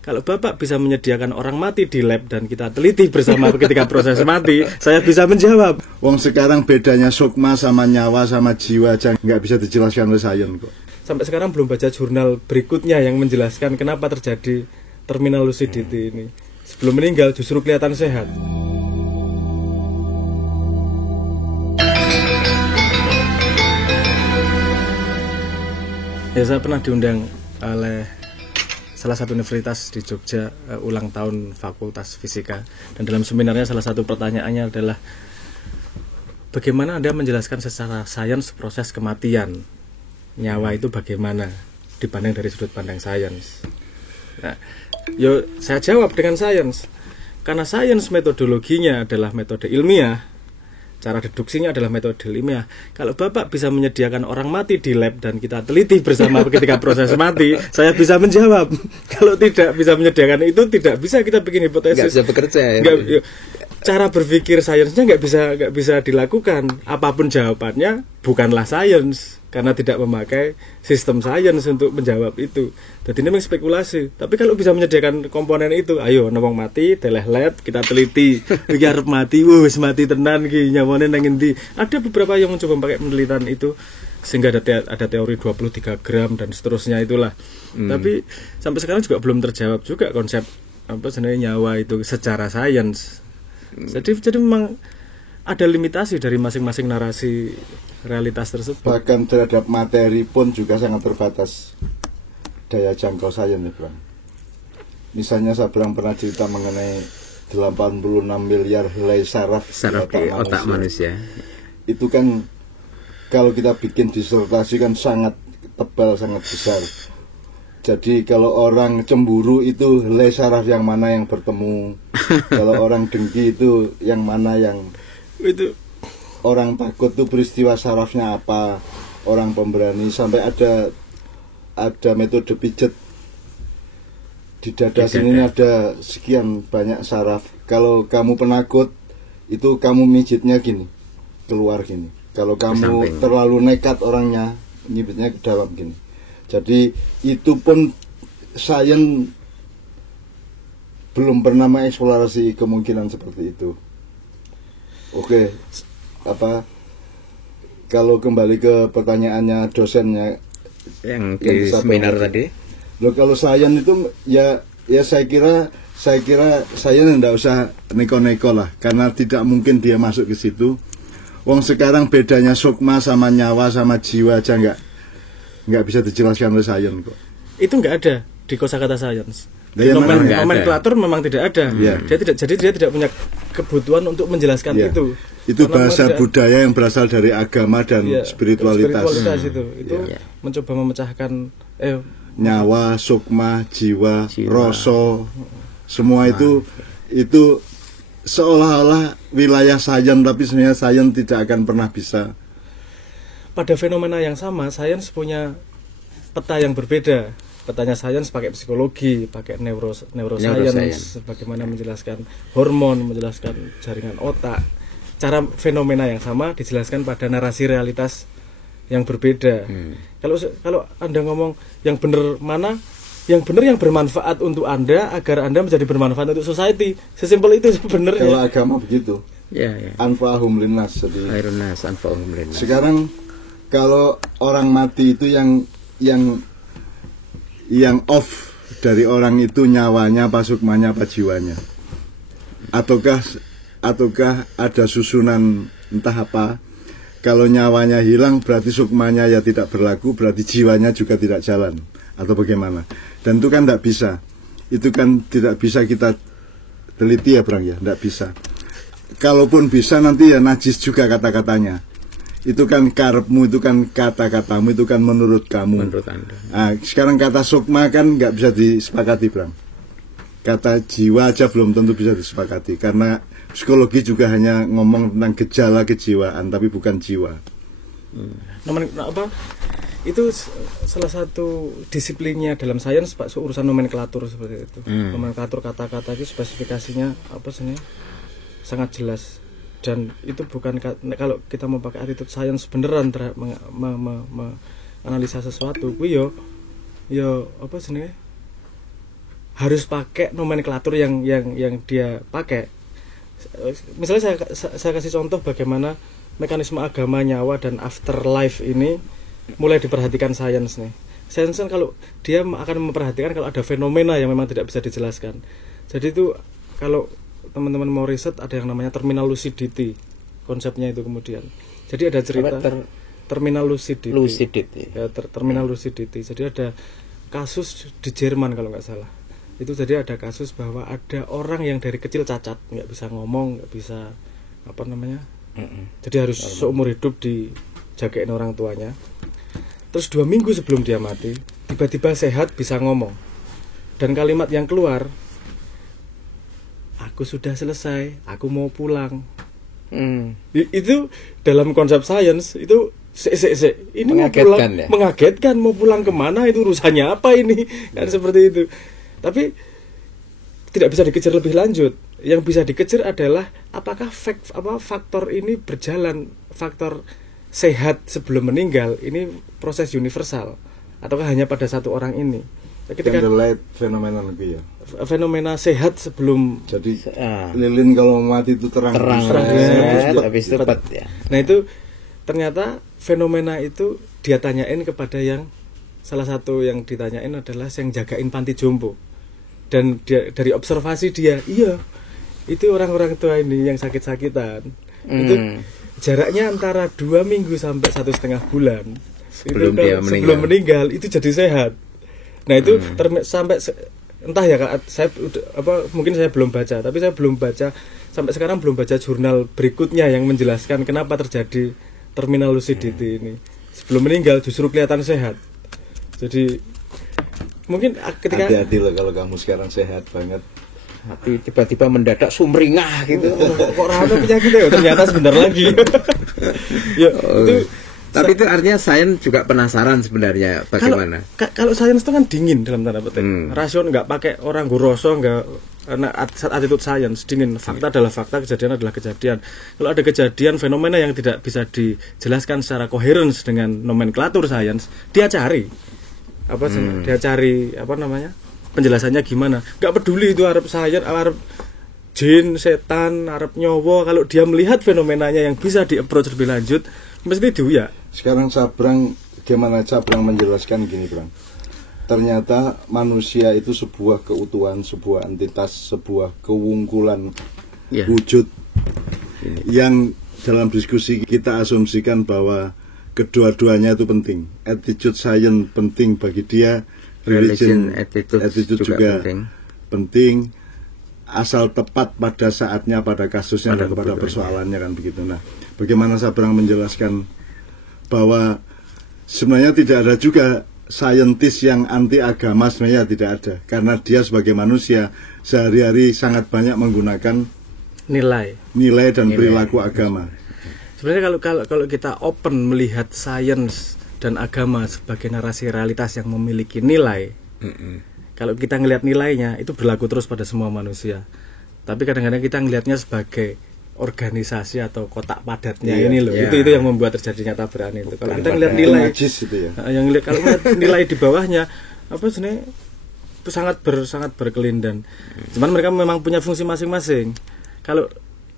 Kalau Bapak bisa menyediakan orang mati di lab dan kita teliti bersama ketika proses mati, saya bisa menjawab. Wong sekarang bedanya sukma sama nyawa sama jiwa aja nggak bisa dijelaskan oleh sains kok. Sampai sekarang belum baca jurnal berikutnya yang menjelaskan kenapa terjadi terminal lucidity ini. Sebelum meninggal justru kelihatan sehat. Ya, saya pernah diundang oleh salah satu universitas di Jogja ulang tahun Fakultas Fisika, dan dalam seminarnya salah satu pertanyaannya adalah bagaimana Anda menjelaskan secara sains proses kematian, nyawa itu bagaimana dipandang dari sudut pandang sains. Nah, saya jawab dengan sains, karena sains metodologinya adalah metode ilmiah. Cara deduksinya adalah metode ilmiah. Kalau Bapak bisa menyediakan orang mati di lab dan kita teliti bersama ketika proses mati, saya bisa menjawab. Kalau tidak bisa menyediakan itu, tidak bisa kita bikin hipotesis. Nggak bisa bekerja ya. Cara berpikir sainsnya nggak bisa dilakukan. Apapun jawabannya bukanlah sains, karena tidak memakai sistem sains untuk menjawab itu. Jadi ini memang spekulasi. Tapi kalau bisa menyediakan komponen itu, ayo nembong mati, teleh led, kita teliti. Iki arep mati, wis mati tenan iki, nyawane nang endi. Ada beberapa yang mencoba pakai penelitian itu sehingga ada teori 23 gram dan seterusnya itulah. Tapi sampai sekarang juga belum terjawab juga konsep apa sebenarnya nyawa itu secara sains. Jadi memang ada limitasi dari masing-masing narasi realitas tersebut. Bahkan terhadap materi pun juga sangat terbatas daya jangkau sains ya Bang. Misalnya saya pernah cerita mengenai 86 miliar helai saraf di otak manusia. Itu kan kalau kita bikin disertasi kan sangat tebal, sangat besar. Jadi kalau orang cemburu itu helai saraf yang mana yang bertemu. Kalau orang dengki itu yang mana yang itu. Orang takut itu peristiwa sarafnya apa. Orang pemberani sampai ada metode pijet. Di dada sini ada sekian banyak saraf. Kalau kamu penakut itu kamu mijitnya gini, keluar gini. Kalau kamu terlalu nekat orangnya, nyibitnya ke dalam gini. Jadi itu pun sains belum pernah mengeksplorasi kemungkinan seperti itu. Oke, kalau kembali ke pertanyaannya dosennya yang di seminar tadi. Loh, kalau sains itu ya saya kira sains tidak usah neko-neko lah, karena tidak mungkin dia masuk ke situ. Wong sekarang bedanya sukma sama nyawa sama jiwa aja nggak bisa dijelaskan oleh sains kok. Itu nggak ada di kosakata sains. Nomenklatur memang tidak ada. Dia tidak punya kebutuhan untuk menjelaskan itu. Itu bahasa budaya yang berasal dari agama dan spiritualitas. Itu mencoba memecahkan nyawa, sukma, jiwa, rasa, semua itu seolah-olah wilayah sains, tapi sebenarnya sains tidak akan pernah bisa. Pada fenomena yang sama, sains punya peta yang berbeda. Petanya sains pakai psikologi, pakai neuroscience, bagaimana menjelaskan hormon, menjelaskan jaringan otak. Cara fenomena yang sama dijelaskan pada narasi realitas yang berbeda. Kalau Anda ngomong yang benar mana, yang benar yang bermanfaat untuk Anda agar Anda menjadi bermanfaat untuk society. Sesimpel itu sebenarnya. Kalau agama begitu. Ya. Anfa'ahum linnas. Sekarang kalau orang mati itu yang off dari orang itu nyawanya apa sukmanya apa jiwanya, ataukah ada susunan entah apa. Kalau nyawanya hilang berarti sukmanya ya tidak berlaku, berarti jiwanya juga tidak jalan, atau bagaimana. Dan itu kan tidak bisa, itu kan tidak bisa kita teliti ya Bang ya, tidak bisa. Kalaupun bisa nanti ya najis juga kata-katanya. Itu kan karepmu, itu kan kata-katamu, itu kan menurut kamu. Menurut Anda. Nah, sekarang kata sukma kan nggak bisa disepakati Bang. Kata jiwa aja belum tentu bisa disepakati, karena psikologi juga hanya ngomong tentang gejala kejiwaan tapi bukan jiwa. Itu salah satu disiplinnya dalam sains Pak, urusan nomenklatur seperti itu. Nomenklatur kata-kata itu spesifikasinya apa sebenarnya sangat jelas, dan itu bukan kalau kita mau pakai attitude sains beneran analisa sesuatu, yo apa sebenarnya harus pakai nomenklatur yang dia pakai. Misalnya saya kasih contoh bagaimana mekanisme agama, nyawa dan afterlife ini mulai diperhatikan sains nih. Sains kan kalau dia akan memperhatikan kalau ada fenomena yang memang tidak bisa dijelaskan. Jadi itu kalau teman-teman mau riset ada yang namanya terminal lucidity, konsepnya itu kemudian. Jadi ada cerita terminal lucidity. Ya, terminal lucidity. Jadi ada kasus di Jerman kalau nggak salah. Itu jadi ada kasus bahwa ada orang yang dari kecil cacat, nggak bisa ngomong, nggak bisa jadi harus seumur hidup dijagain orang tuanya. Terus 2 minggu sebelum dia mati, tiba-tiba sehat, bisa ngomong. Dan kalimat yang keluar, aku sudah selesai, aku mau pulang. Itu dalam konsep sains itu ini mengagetkan, mengagetkan, mau pulang kemana, itu urusannya apa ini, kan seperti itu. Tapi tidak bisa dikejar lebih lanjut. Yang bisa dikejar adalah apakah faktor ini berjalan, faktor sehat sebelum meninggal ini proses universal ataukah hanya pada satu orang ini. Ketika candlelight fenomena lebih ya. Fenomena sehat sebelum, jadi lilin kalau mati itu terang habis itu cepat ya. Nah itu ternyata fenomena itu dia tanyain kepada yang salah satu yang ditanyain adalah yang jagain panti jompo. Dan dia, dari observasi dia, iya itu orang-orang tua ini yang sebelum itu jaraknya antara 2 minggu sampai 1,5 bulan sebelum meninggal itu jadi sehat. Nah itu sampai entah ya Kak, mungkin saya belum baca, tapi saya belum baca sampai sekarang, belum baca jurnal berikutnya yang menjelaskan kenapa terjadi terminal lucidity ini. Sebelum meninggal justru kelihatan sehat. Jadi mungkin ketika hati-hati loh kalau kamu sekarang sehat banget, tapi tiba-tiba mendadak sumringah gitu. Kok rame penyakit ya? Ternyata sebentar lagi. Ya, itu, tapi itu artinya sains juga penasaran sebenarnya bagaimana. Kalau sains itu kan dingin dalam tanda petik. Rasion nggak pakai orang goroso, nggak, karena attitude sains dingin. Fakta adalah fakta, kejadian adalah kejadian. Kalau ada kejadian fenomena yang tidak bisa dijelaskan secara koheren dengan nomenklatur sains, dia cari penjelasannya gimana. Gak peduli itu Arab sains, Arab jin, setan, Arab nyowo, kalau dia melihat fenomenanya yang bisa di-approach lebih lanjut, mesti dia. Sekarang gimana Cabrang menjelaskan gini, Bang. Ternyata manusia itu sebuah keutuhan, sebuah entitas, sebuah kewungkulan wujud yang dalam diskusi kita asumsikan bahwa kedua-duanya itu penting. Attitude science penting bagi dia, religion attitude juga penting, asal tepat pada saatnya, pada kasusnya dan pada persoalannya, kan begitu. Nah, bagaimana Sabrang menjelaskan bahwa sebenarnya tidak ada juga saintis yang anti agama, sebenarnya tidak ada, karena dia sebagai manusia sehari-hari sangat banyak menggunakan nilai dan perilaku agama. Sebenarnya kalau kita open melihat sains dan agama sebagai narasi realitas yang memiliki nilai, kalau kita ngelihat nilainya itu berlaku terus pada semua manusia. Tapi kadang-kadang kita ngelihatnya sebagai organisasi atau kotak padatnya ini loh. Itu yang membuat terjadinya tabrakan itu. Kalau kita ngelihat nilai, kalau ngelihat nilai di bawahnya, sebenarnya itu sangat berkelindan. Cuman mereka memang punya fungsi masing-masing. Kalau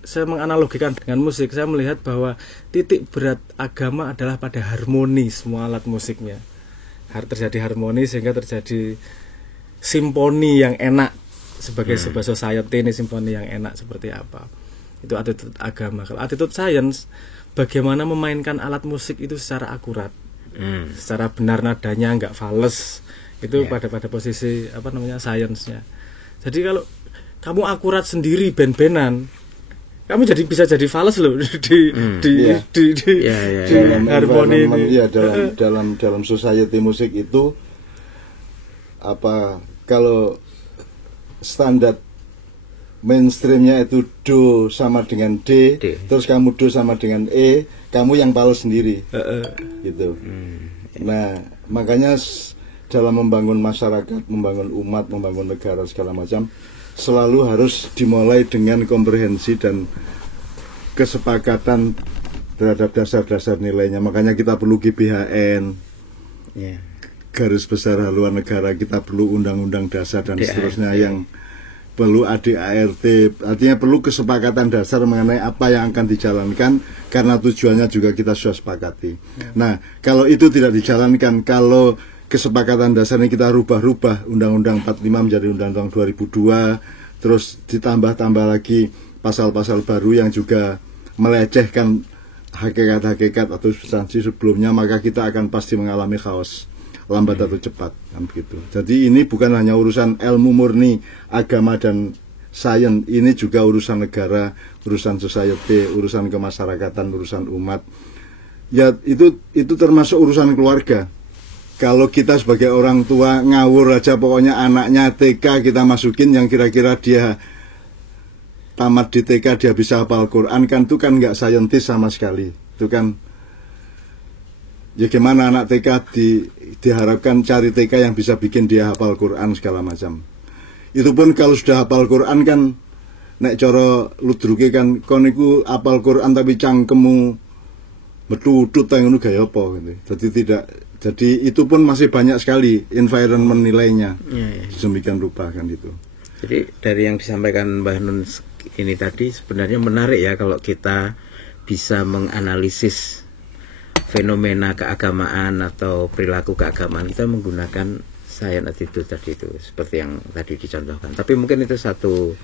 saya menganalogikan dengan musik, saya melihat bahwa titik berat agama adalah pada harmoni semua alat musiknya. Terjadi harmoni sehingga terjadi simfoni yang enak. Sebagai sebuah society ini simfoni yang enak seperti apa. Itu attitude agama. Kalau attitude science, bagaimana memainkan alat musik itu secara akurat, secara benar nadanya, nggak fals. Itu pada posisi science-nya. Jadi kalau kamu akurat sendiri ben-benan, kamu bisa jadi fals loh di harmoni ini. Dalam society musik itu kalau standar mainstreamnya itu do sama dengan D, terus kamu do sama dengan E, kamu yang fals sendiri, gitu. Nah, makanya dalam membangun masyarakat, membangun umat, membangun negara segala macam, selalu harus dimulai dengan komprehensi dan kesepakatan terhadap dasar-dasar nilainya. Makanya kita perlu GBHN. garis besar haluan negara kita perlu undang-undang dasar dan ADART. seterusnya yang perlu ADART, artinya perlu kesepakatan dasar mengenai apa yang akan dijalankan karena tujuannya juga kita sudah sepakati. Nah, kalau itu tidak dijalankan, kalau kesepakatan dasarnya kita rubah-rubah Undang-Undang 45 menjadi Undang-Undang 2002, terus ditambah-tambah lagi pasal-pasal baru yang juga melecehkan hakikat-hakikat atau substansi sebelumnya, maka kita akan pasti mengalami chaos lambat atau cepat, kan begitu. Jadi ini bukan hanya urusan ilmu murni, agama dan sains, ini juga urusan negara, urusan society, urusan kemasyarakatan, urusan umat. Ya itu termasuk urusan keluarga. Kalau kita sebagai orang tua ngawur aja, pokoknya anaknya TK kita masukin yang kira-kira dia tamat di TK dia bisa hafal Quran, kan itu kan nggak saintis sama sekali. Itu kan ya gimana anak TK diharapkan cari TK yang bisa bikin dia hafal Quran segala macam. Itu pun kalau sudah hafal Quran kan nek cara ludruke kan kon iku hafal Quran tapi cangkemmu metutut ta ngono gaya apa gitu. Jadi itu pun masih banyak sekali environment nilainya. Demikian rupa kan itu. Jadi dari yang disampaikan Mbah Nun ini tadi sebenarnya menarik ya kalau kita bisa menganalisis fenomena keagamaan atau perilaku keagamaan kita menggunakan science attitude tadi itu seperti yang tadi dicontohkan. Tapi mungkin itu satu.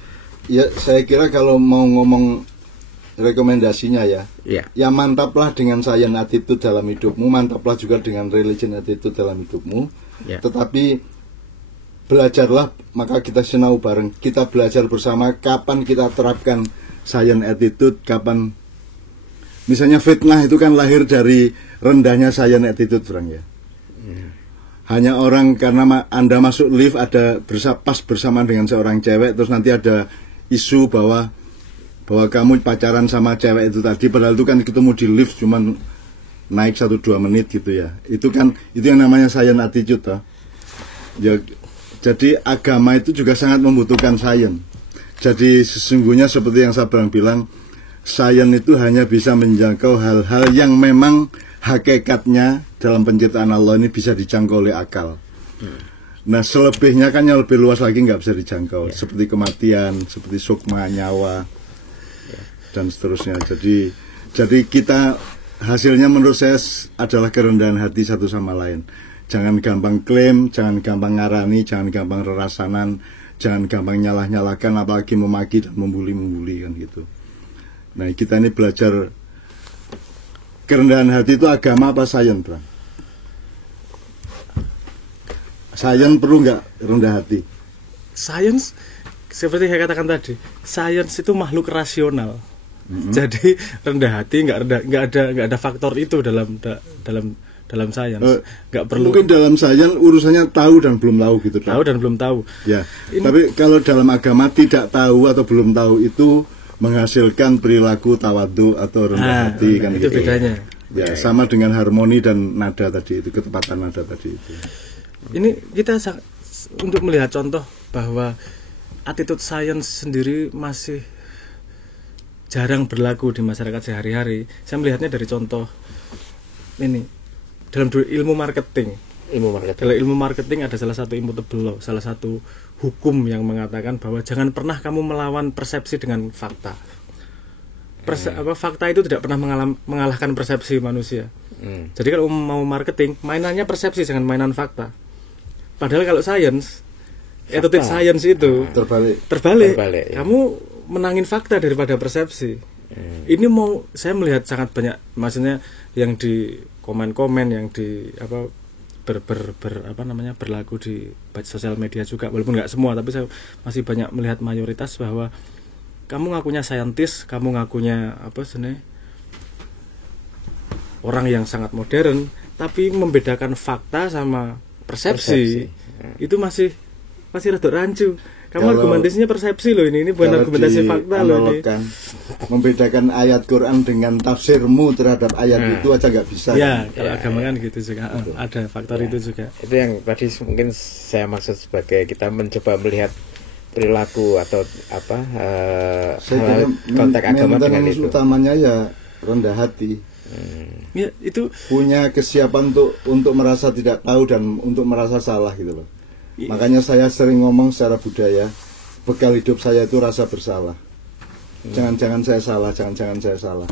Ya saya kira kalau mau ngomong rekomendasinya ya mantaplah dengan science attitude dalam hidupmu, mantaplah juga dengan religion attitude dalam hidupmu. Tetapi belajarlah, maka kita sinau bareng, kita belajar bersama kapan kita terapkan science attitude, kapan. Misalnya fitnah itu kan lahir dari rendahnya science attitude, Bang ya. Hanya orang karena Anda masuk lift ada pas bersamaan dengan seorang cewek, terus nanti ada isu bahwa kamu pacaran sama cewek itu tadi, padahal itu kan ketemu di lift cuman naik 1-2 menit gitu ya. Itu yang namanya science attitude toh. Ya, jadi agama itu juga sangat membutuhkan science. Jadi sesungguhnya seperti yang saya bilang, sains itu hanya bisa menjangkau hal-hal yang memang hakikatnya dalam penciptaan Allah ini bisa dijangkau oleh akal. Nah selebihnya kan yang lebih luas lagi nggak bisa dijangkau, seperti kematian, seperti sukma, nyawa, dan seterusnya. Jadi kita hasilnya menurut saya adalah kerendahan hati satu sama lain. Jangan gampang klaim, jangan gampang ngarani, jangan gampang rerasanan, jangan gampang nyalah-nyalahkan, apalagi memaki dan membuli kan gitu. Nah kita ini belajar kerendahan hati itu agama apa sains, Bang? Sains perlu nggak rendah hati? Sains seperti saya katakan tadi, sains itu makhluk rasional. Jadi rendah hati nggak ada faktor itu dalam sains. Nggak perlu. Mungkin dalam sains urusannya tahu dan belum tahu gitu. Tahu dan belum tahu. Ya. Tapi kalau dalam agama tidak tahu atau belum tahu itu menghasilkan perilaku tawadhu atau rendah hati kan itu gitu. bedanya. Ya, sama dengan harmoni dan nada tadi itu, ketepatan nada tadi itu. Ini kita untuk melihat contoh bahwa attitude science sendiri masih jarang berlaku di masyarakat sehari-hari. Saya melihatnya dari contoh ini dalam ilmu marketing. Dalam ilmu marketing ada salah satu immutable law, salah satu hukum yang mengatakan bahwa jangan pernah kamu melawan persepsi dengan fakta. Fakta itu tidak pernah mengalahkan persepsi manusia. Jadi kalau mau marketing, mainannya persepsi, jangan mainan fakta. Padahal kalau sains, attitude science itu terbalik. Ya. Kamu menangin fakta daripada persepsi. Ini saya melihat sangat banyak, maksudnya yang di komen-komen yang di berlaku di sosial media juga, walaupun nggak semua, tapi saya masih banyak melihat mayoritas bahwa kamu ngakunya saintis, kamu ngakunya orang yang sangat modern, tapi membedakan fakta sama persepsi. Itu masih rada rancu. Kamu argumentasinya persepsi loh ini bukan argumentasi fakta loh ini. Membedakan ayat Quran dengan tafsirmu terhadap ayat itu aja nggak bisa. Ya, kalau agama kan gitu juga. Ada faktor itu juga. Itu yang tadi mungkin saya maksud sebagai kita mencoba melihat perilaku atau konteks agama dengan itu. Utamanya ya rendah hati. Ya, itu punya kesiapan untuk merasa tidak tahu dan untuk merasa salah gitu loh. Makanya saya sering ngomong secara budaya, bekal hidup saya itu rasa bersalah. Jangan-jangan saya salah, jangan-jangan saya salah.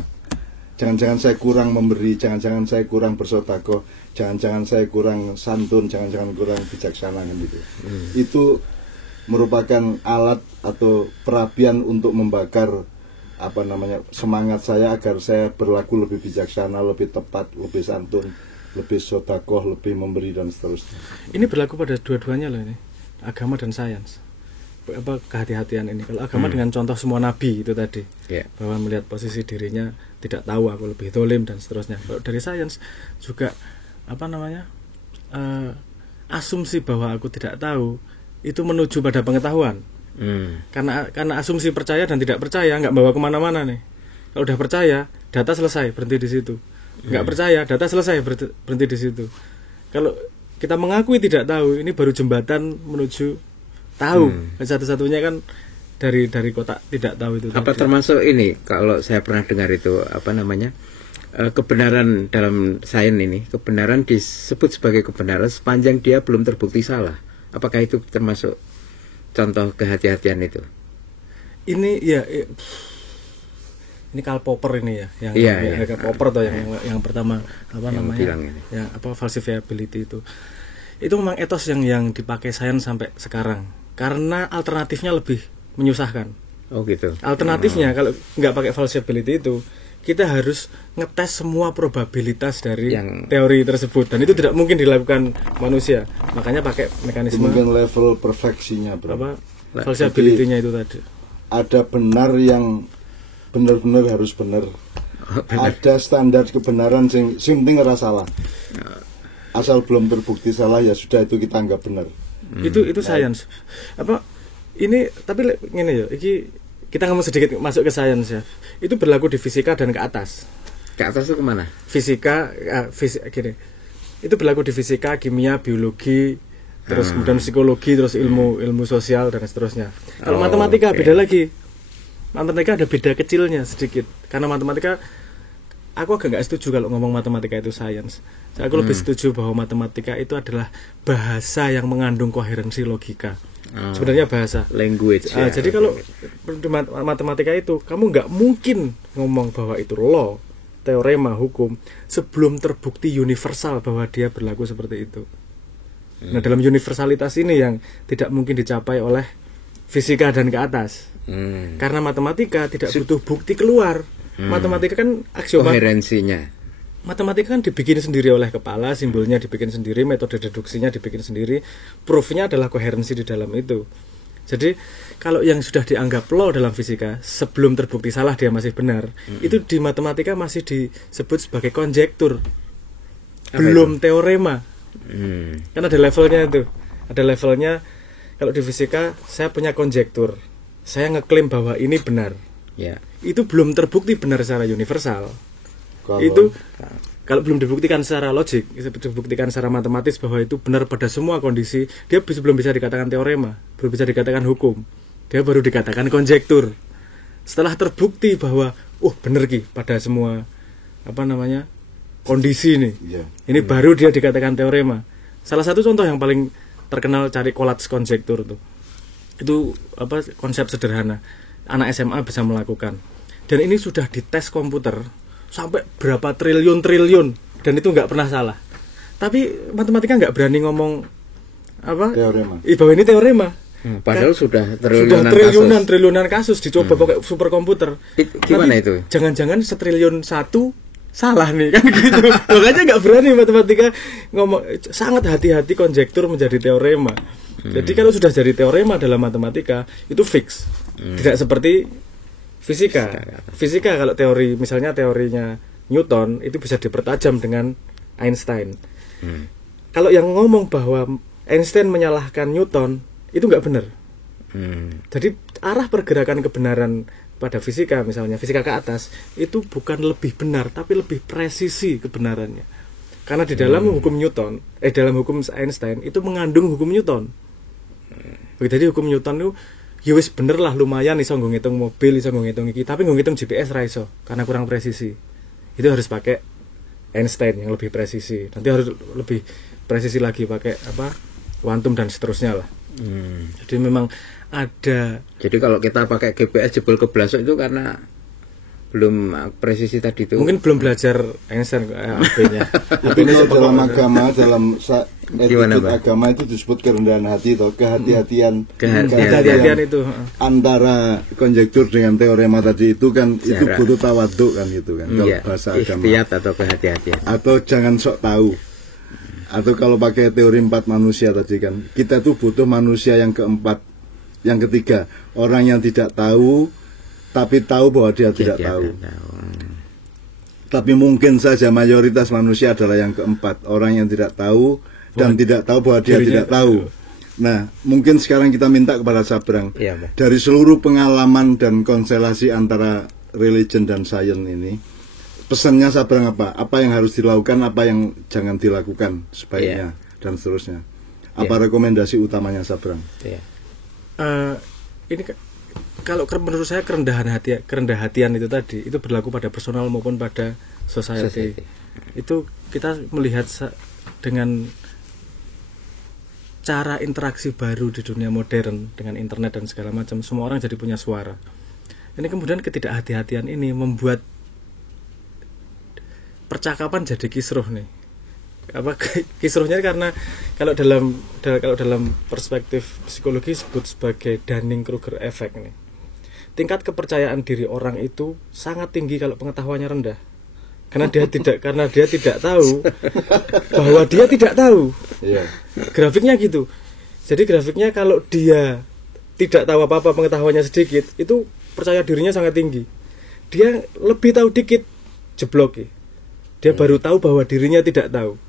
Jangan-jangan saya kurang memberi, jangan-jangan saya kurang bersedekah, jangan-jangan saya kurang santun, jangan-jangan kurang bijaksana kan gitu. Itu merupakan alat atau perapian untuk membakar semangat saya agar saya berlaku lebih bijaksana, lebih tepat, lebih santun, lebih sedekah, lebih memberi dan seterusnya. ini berlaku pada dua-duanya loh ini, agama dan sains. Kehati-hatian ini. Kalau agama dengan contoh semua nabi itu tadi, bahwa melihat posisi dirinya tidak tahu, aku lebih dolim dan seterusnya. Kalau dari sains juga asumsi bahwa aku tidak tahu itu menuju pada pengetahuan. Karena asumsi percaya dan tidak percaya nggak bawa kemana-mana nih. Kalau udah percaya, data selesai, berhenti di situ. Nggak percaya, data selesai, berhenti di situ. Kalau kita mengakui tidak tahu, ini baru jembatan menuju tahu. Satu-satunya kan dari kotak tidak tahu itu. Apa termasuk ini? Kalau saya pernah dengar itu kebenaran dalam sains ini, kebenaran disebut sebagai kebenaran sepanjang dia belum terbukti salah. Apakah itu termasuk contoh kehati-hatian itu? Ini ya, ini Karl Popper ini ya, Karl Popper tuh yang pertama falsifiability itu memang etos yang dipakai sains sampai sekarang. Karena alternatifnya lebih menyusahkan. Oh gitu. Alternatifnya kalau nggak pakai falsifiability itu, kita harus ngetes semua probabilitas dari teori tersebut, dan itu tidak mungkin dilakukan manusia. Makanya pakai mekanisme. Mungkin level perfeksinya berapa? Falsifiability-nya itu tadi. Ada benar yang benar-benar harus benar. Ada standar kebenaran sing penting ora salah. Asal belum terbukti salah ya sudah, itu kita anggap benar. Itu sains. Ini tapi ngene ya, iki kita ngomong sedikit masuk ke sains ya. Itu berlaku di fisika dan ke atas. Ke atas itu kemana? Fisika gini. Itu berlaku di fisika, kimia, biologi, terus kemudian psikologi, terus ilmu sosial dan seterusnya. Kalau matematika beda lagi. Matematika ada beda kecilnya sedikit. Karena matematika, aku agak nggak setuju kalau ngomong matematika itu sains. Aku lebih setuju bahwa matematika itu adalah bahasa yang mengandung koherensi logika. Sebenarnya bahasa language. Jadi kalau matematika itu, kamu nggak mungkin ngomong bahwa itu law, teorema, hukum sebelum terbukti universal bahwa dia berlaku seperti itu. Nah, dalam universalitas ini yang tidak mungkin dicapai oleh fisika dan ke atas. Karena matematika tidak butuh bukti keluar. Matematika kan aksioma. Koherensinya. Matematika kan dibikin sendiri oleh kepala, simbolnya dibikin sendiri, metode deduksinya dibikin sendiri, proofnya adalah koherensi di dalam itu. Jadi kalau yang sudah dianggap law dalam fisika sebelum terbukti salah dia masih benar, itu di matematika masih disebut sebagai konjektur, belum teorema. Kan ada levelnya itu, ada levelnya. Kalau di fisika saya punya konjektur, saya ngeklaim bahwa ini benar, itu belum terbukti benar secara universal. Itu kalau belum dibuktikan secara logik, dibuktikan secara matematis bahwa itu benar pada semua kondisi, dia belum bisa dikatakan teorema, belum bisa dikatakan hukum, dia baru dikatakan konjektur. Setelah terbukti bahwa benar ki pada semua kondisi ini, ini baru dia dikatakan teorema. Salah satu contoh yang paling terkenal, cari collage konjektur itu konsep sederhana, anak SMA bisa melakukan, dan ini sudah dites komputer sampai berapa triliun dan itu nggak pernah salah. Tapi matematika nggak berani ngomong teorema. Bahwa ini teorema. Padahal sudah triliunan kasus dicoba pakai superkomputer. Gimana itu? Jangan-jangan setriliun satu salah nih kan gitu. Makanya nggak berani matematika ngomong, sangat hati-hati konjektur menjadi teorema. Jadi kalau sudah jadi teorema dalam matematika itu fix. Tidak seperti Fisika kalau teori, misalnya teorinya Newton itu bisa dipertajam dengan Einstein. Kalau yang ngomong bahwa Einstein menyalahkan Newton itu nggak benar. Jadi arah pergerakan kebenaran pada fisika, misalnya fisika ke atas, itu bukan lebih benar tapi lebih presisi kebenarannya. Karena di dalam hukum Newton, dalam hukum Einstein itu mengandung hukum Newton. Jadi hukum Newton itu ya wis bener lah, lumayan iso nggo ngitung mobil, iso nggo ngitung iki, tapi nggo ngitung GPS ra iso karena kurang presisi. itu harus pakai Einstein yang lebih presisi. Nanti harus lebih presisi lagi pakai apa? Kuantum dan seterusnya lah. Jadi memang ada. Jadi kalau kita pakai GPS jebol ke blasok itu karena belum presisi tadi itu. Mungkin belum belajar Einstein HP-nya. Tapi kalau dalam agama, dalam attitude Pak? agama itu disebut kerendahan hati atau kehati-hatian itu. Antara konjektur dengan teorema tadi itu kan itu Jarak. butuh tawaduk kan gitu kan. Kalau Iya, bahasa agama. ikhtiyat atau kehati-hatian. Atau jangan sok tahu. Atau kalau pakai teori 4 manusia tadi kan, kita tuh butuh manusia yang keempat, yang ketiga, orang yang tidak tahu tapi tahu bahwa dia tidak tahu. Tapi mungkin saja mayoritas manusia adalah yang keempat, orang yang tidak tahu dan tidak tahu bahwa dia tidak tahu. Nah, mungkin sekarang kita minta kepada Sabrang, dari seluruh pengalaman dan konstelasi antara religion dan science ini, pesannya Sabrang apa? Apa yang harus dilakukan, apa yang jangan dilakukan sebaiknya, dan seterusnya. Apa rekomendasi utamanya Sabrang? Ini kalau menurut saya kerendahan hatian itu tadi itu berlaku pada personal maupun pada society. Itu kita melihat dengan cara interaksi baru di dunia modern dengan internet dan segala macam, semua orang jadi punya suara. Ini kemudian ketidakhati-hatian ini membuat percakapan jadi kisruh nih. Apa kisruhnya karena kalau dalam perspektif psikologi disebut sebagai Dunning-Kruger effect nih. Tingkat kepercayaan diri orang itu sangat tinggi kalau pengetahuannya rendah. Karena dia tidak tahu bahwa dia tidak tahu. Grafiknya gitu. Jadi grafiknya kalau dia tidak tahu apa-apa, pengetahuannya sedikit, itu percaya dirinya sangat tinggi. Dia lebih tahu dikit, jeblok. Dia baru tahu bahwa dirinya tidak tahu.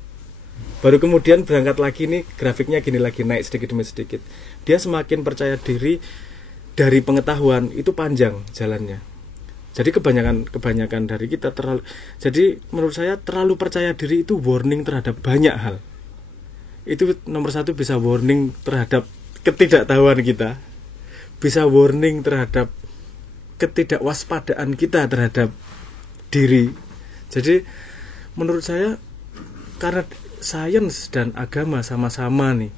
Baru kemudian berangkat lagi nih, grafiknya gini lagi, naik sedikit demi sedikit. Dia semakin percaya diri dari pengetahuan itu panjang jalannya. Jadi kebanyakan dari kita menurut saya terlalu percaya diri itu warning terhadap banyak hal. Itu nomor satu, bisa warning terhadap ketidaktahuan kita, bisa warning terhadap ketidakwaspadaan kita terhadap diri. Jadi menurut saya karena sains dan agama sama-sama nih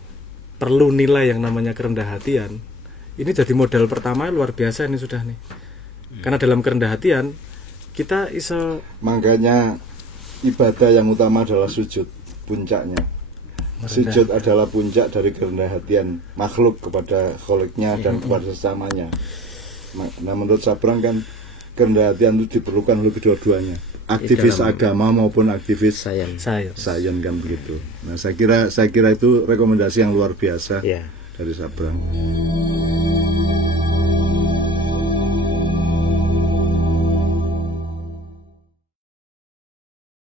perlu nilai yang namanya kerendahan hatian. Ini jadi modal pertama luar biasa ini sudah nih. Karena dalam kerendahan hatian kita iso, makanya ibadah yang utama adalah sujud, puncaknya. Sujud adalah puncak dari kerendahan hatian makhluk kepada kholiknya dan kepada sesamanya. Nah, menurut Sabrang kan kerendahan hatian itu diperlukan oleh kedua-duanya, aktivis agama maupun aktivis sains kan begitu. Nah, saya kira itu rekomendasi yang luar biasa dari Sabrang.